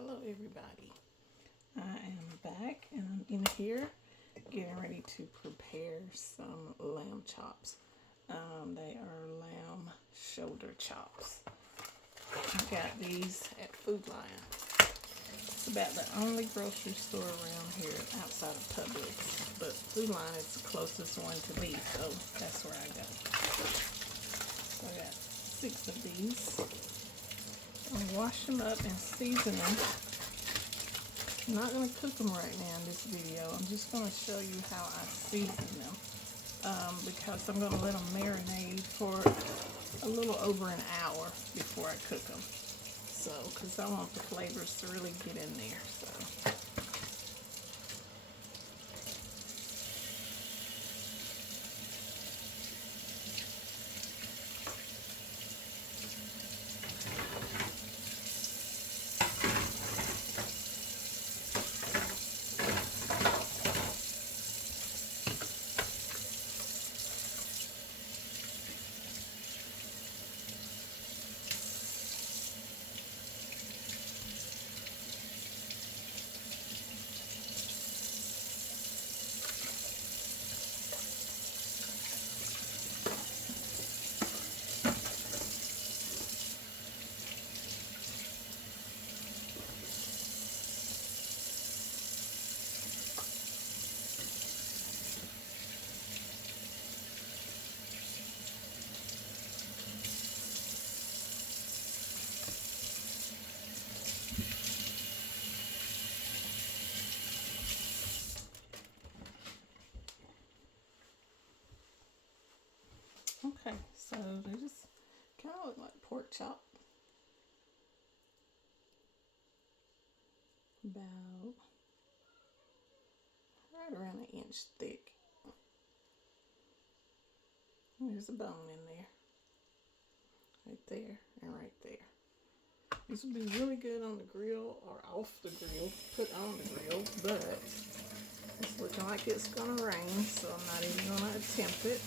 Hello everybody. I am back and I'm in here getting ready to prepare some lamb chops. They are lamb shoulder chops. I got these at Food Lion. It's about the only grocery store around here outside of Publix, but Food Lion is the closest one to me, so that's where I go. So I got 6 of these. I'll wash them up and season them. I'm not going to cook them right now in this video. I'm just going to show you how I season them because I'm going to let them marinate for a little over an hour before I cook them. So, because I want the flavors to really get in there. So. Okay, so they just kind of look like pork chop. About right around an inch thick. There's a bone in there. Right there and right there. This would be really good on the grill or off the grill, put on the grill, but it's looking like it's gonna rain, so I'm not even gonna attempt it.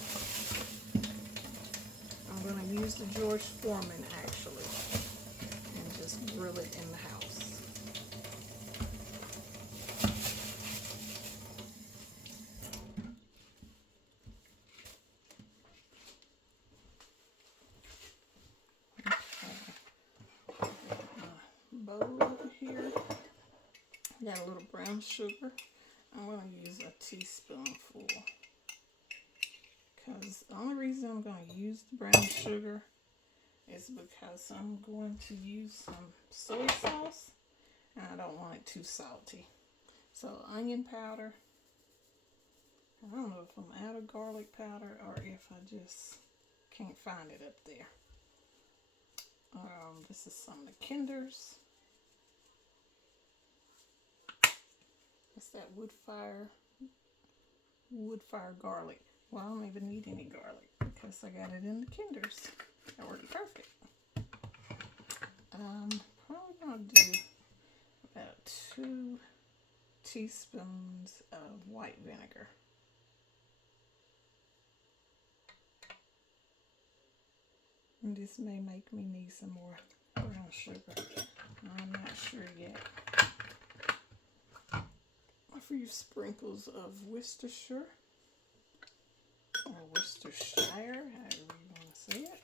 I'm gonna use the George Foreman actually and just grill it in the house. Bowl over here. I got a little brown sugar. I'm going to use a teaspoonful because the only reason I'm going to use the brown sugar is because I'm going to use some soy sauce and I don't want it too salty. So onion powder. I don't know if I'm out of garlic powder or if I just can't find it up there. This is some of the Kinders. It's that wood fire garlic. Well, I don't even need any garlic because I got it in the Kinders. That worked perfect. Probably gonna do about 2 teaspoons of white vinegar. And this may make me need some more brown sugar. I'm not sure yet. A few sprinkles of Worcestershire or Worcestershire, however you want to say it.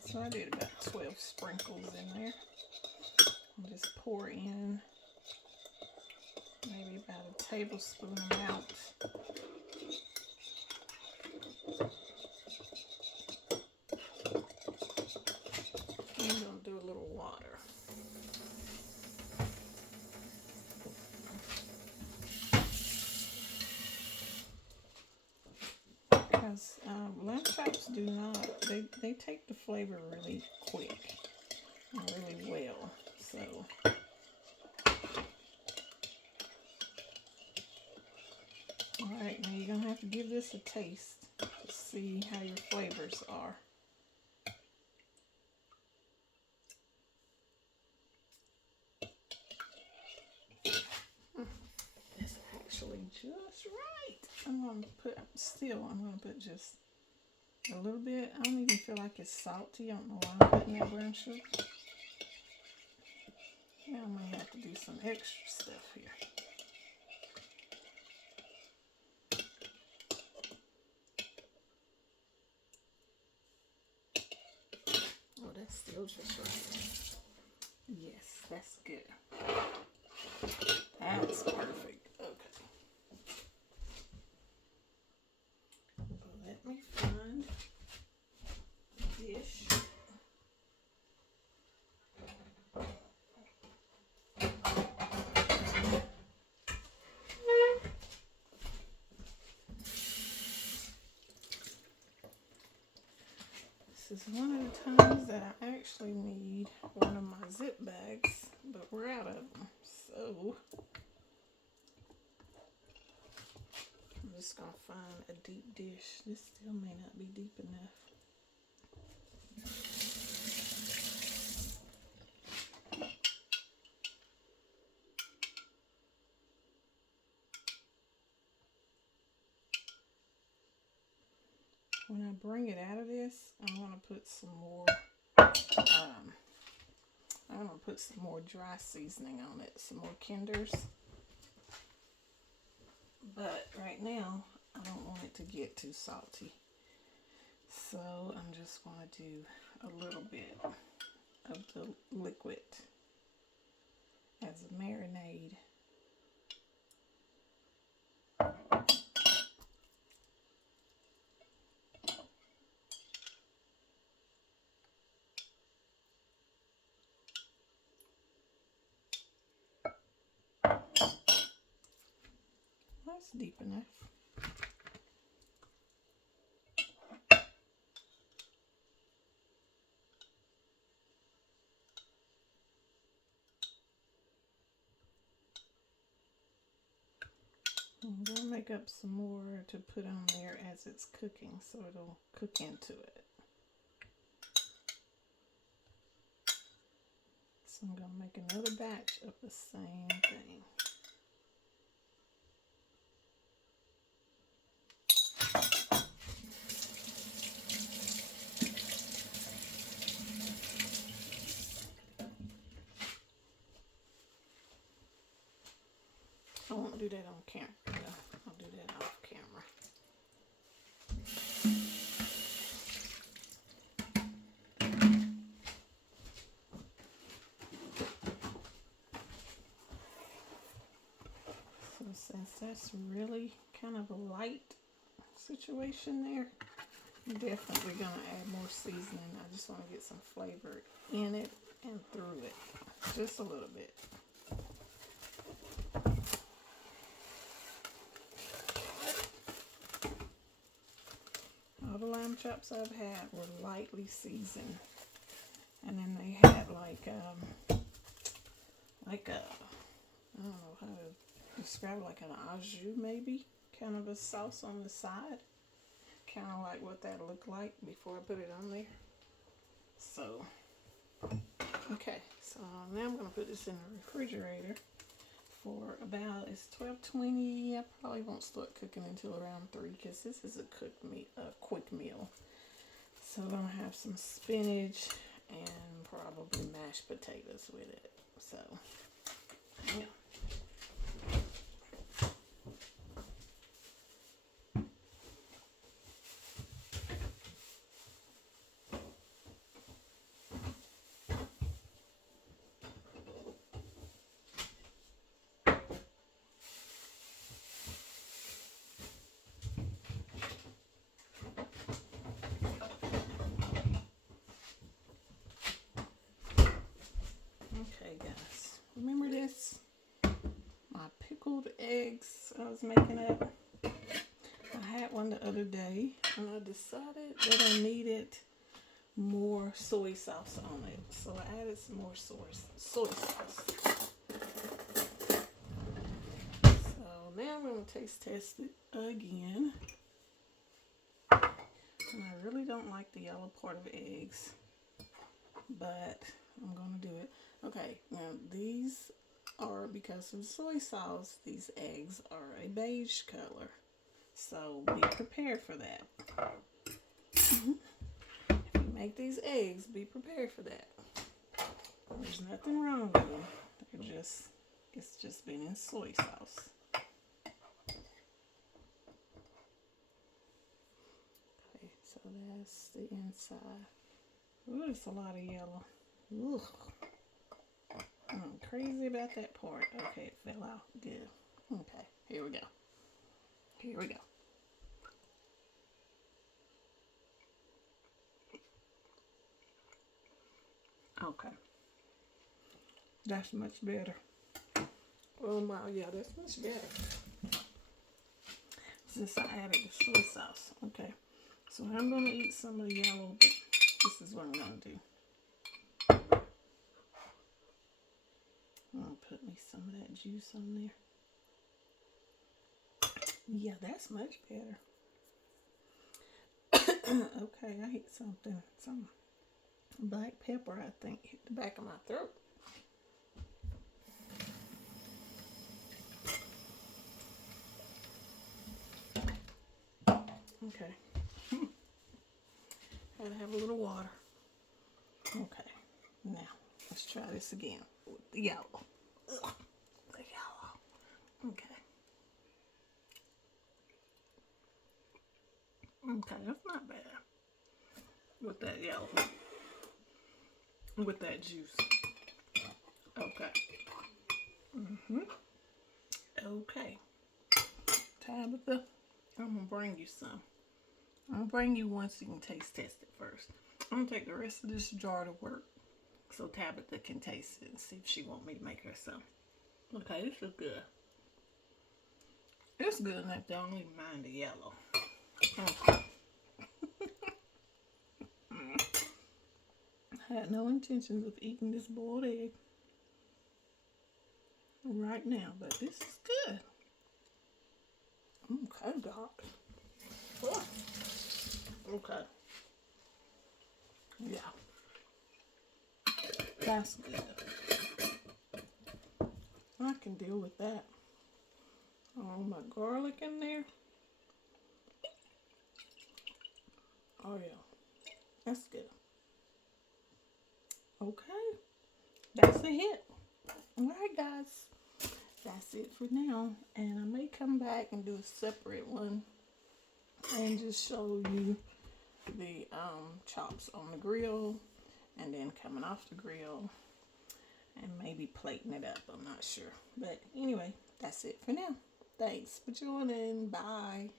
So I did about 12 sprinkles in there. I'll just pour in maybe about a tablespoon amount. I'm going to do a little water. Because lamb chops do not, they take the flavor really quick and really well. So alright, now you're going to have to give this a taste to see how your flavors are. just right. I'm going to put just a little bit. I don't even feel like it's salty. I don't know why I'm putting that brown sugar. Now I might have to do some extra stuff here. Oh, that's still just right. Yes, that's good. That's perfect. Okay. Well, let me find a dish. This is one of the times that I actually need one of my zip bags, but we're out of them. So I'm just going to find a deep dish. This still may not be deep enough. When I bring it out of this, I'm going to put some more, I'm going to put some more dry seasoning on it, some more Kinders. But right now, I don't want it to get too salty. So I'm just going to do a little bit of the liquid as a marinade. That's deep enough. I'm going to make up some more to put on there as it's cooking so it'll cook into it. So I'm going to make another batch of the same thing. I won't do that on camera, though. I'll do that off camera. So since that's really kind of a light situation there, I'm definitely going to add more seasoning. I just want to get some flavor in it and through it. Just a little bit. All the lamb chops I've had were lightly seasoned. And then they had like a, I don't know how to describe it, like an au jus maybe, kind of a sauce on the side. Kind of like what that looked like before I put it on there. So, okay, so now I'm going to put this in the refrigerator for about, it's 12:20. I probably won't start cooking until around 3 because this is a quick meal. So I'm going to have some spinach and probably mashed potatoes with it. So, yeah. Okay, guys, remember this? My pickled eggs I was making up. I had one the other day and I decided that I needed more soy sauce on it. So I added some more soy sauce. So now I'm going to taste test it again. And I really don't like the yellow part of eggs, but I'm going to do it. Okay, now these are, because of soy sauce, these eggs are a beige color. So be prepared for that. If you make these eggs, be prepared for that. There's nothing wrong with them. It's just been in soy sauce. Okay, so that's the inside. Ooh, it's a lot of yellow. Ugh. I'm crazy about that part. Okay, it fell out. Good. Okay, here we go. Here we go. Okay. That's much better. Oh wow, yeah, that's much better. Since I added the soy sauce. Okay. So I'm gonna eat some of the yellow, but this is what I'm gonna do. I'm gonna put me some of that juice on there. Yeah, that's much better. Okay, I hit something. Some black pepper, I think, hit the back of my throat. Okay. Had to have a little water. Okay. Now, let's try this again with the yellow. Ugh, the yellow. Okay. Okay, that's not bad. With that yellow. With that juice. Okay. Okay. Tabitha, I'm gonna bring you some. I'm gonna bring you one so you can taste test it first. I'm gonna take the rest of this jar to work so Tabitha can taste it and see if she want me to make her some. Okay, this is good. It's good enough to only mind the yellow. Okay. I had no intentions of eating this boiled egg right now, but this is good. Okay, God. Oh. Okay. Yeah. That's good. I can deal with that. Oh, my garlic in there. Oh, yeah. That's good. Okay. That's a hit. Alright, guys. That's it for now. And I may come back and do a separate one and just show you the chops on the grill and then coming off the grill and maybe plating it up. I'm not sure. But anyway, that's it for now. Thanks for joining. Bye.